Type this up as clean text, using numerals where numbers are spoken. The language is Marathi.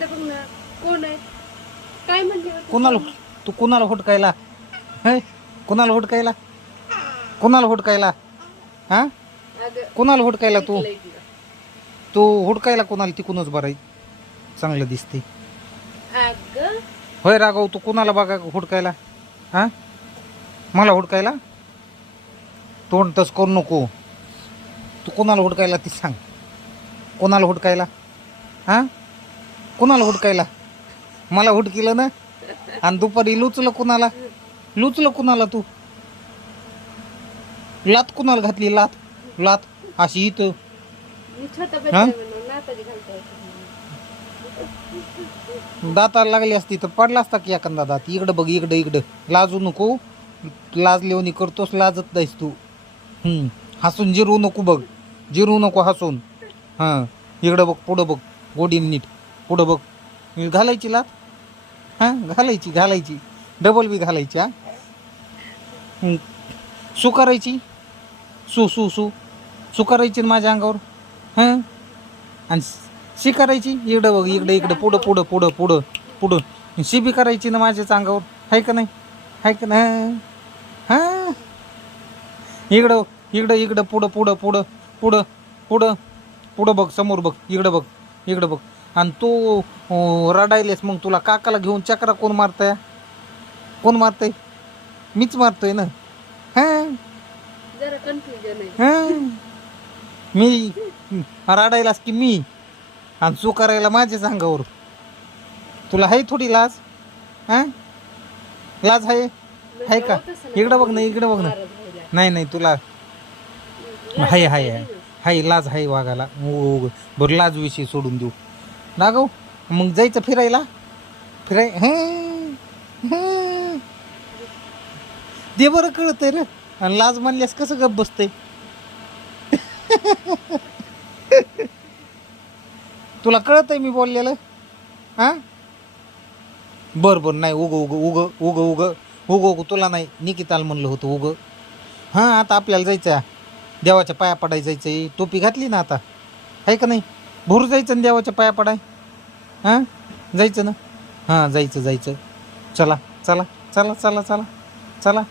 इकडे बघ ना, कोण आहे? काय म्हणते होती? कुणाला तू कुणाला हुडकायला हे कुणाला हुडकायला कुणाला हुडकायला हा अगं, कुणाला हुडकायला तू इकडं. तू हुडकायला कोणाला तिकूनच बरं चांगलं दिसते अगं, होय राघव तू कुणाला बघा हुडकायला हा मला हुडकायला तोंड तस करू नको तू कुणाला हुडकायला ती सांग कोणाला हुडकायला हा कुणाला हुडकायला मला हुडकिलं ना आणि दुपारी लुचलं कुणाला तू लात कुणाला घातली लात लात अशी इथं मी छोटा हा? बच्चा म्हणून नाताची घालते. दाताला लागली असती तर पडला असता की एखादा दात इकडं बघ इकडं लाजू नको लाज लेवणी करतोस लाजत नाहीस तू हसून जिरू नको बघ जिरू नको हसून हां इकडं बघ पुढं बघ गोडीन नीट पुढं बघ घालायची लात हां घालायची डबल बी घालायची हां सू करायची सू करायची ना माझ्या अंगावर हां आणि शी करायची इकडं बघ इकडं पुढं शी बी करायची ना माझ्याच अंगावर आहे का नाही हां इकडं पुढं बघ समोर बघ इकडं बघ आणि तू रडायलेस मग तुला काकाला घेऊन चक्रा कोण मारतय मीच मारतोय ना हां जरा कन्फ्युजन आहे. हां मी रडायलास की मी आणि चू करायला माझ्याच अंगावर तुला आहे थोडी लाज हां लाज आहे का इकडं बघ ना नाही तुला हाय लाज आहे वागायला बरं लाज विषयी सोडून देऊ नागव मग जायचं फिरायला दे बरं कळतंय रे आणि लाज म्हणल्यास कसं गप बसतंय तुला कळतंय मी बोललेलं हां बरं नाही उग तुला नाही निकिताला म्हणलं होतं उग हां आता आपल्याला जायचं देवाच्या पाया पडाय जायचंय टोपी घातली ना आता आहे का नाही भोर जायचं ना देवाच्या पाया पडाय हां जायचं ना हां जायचं चला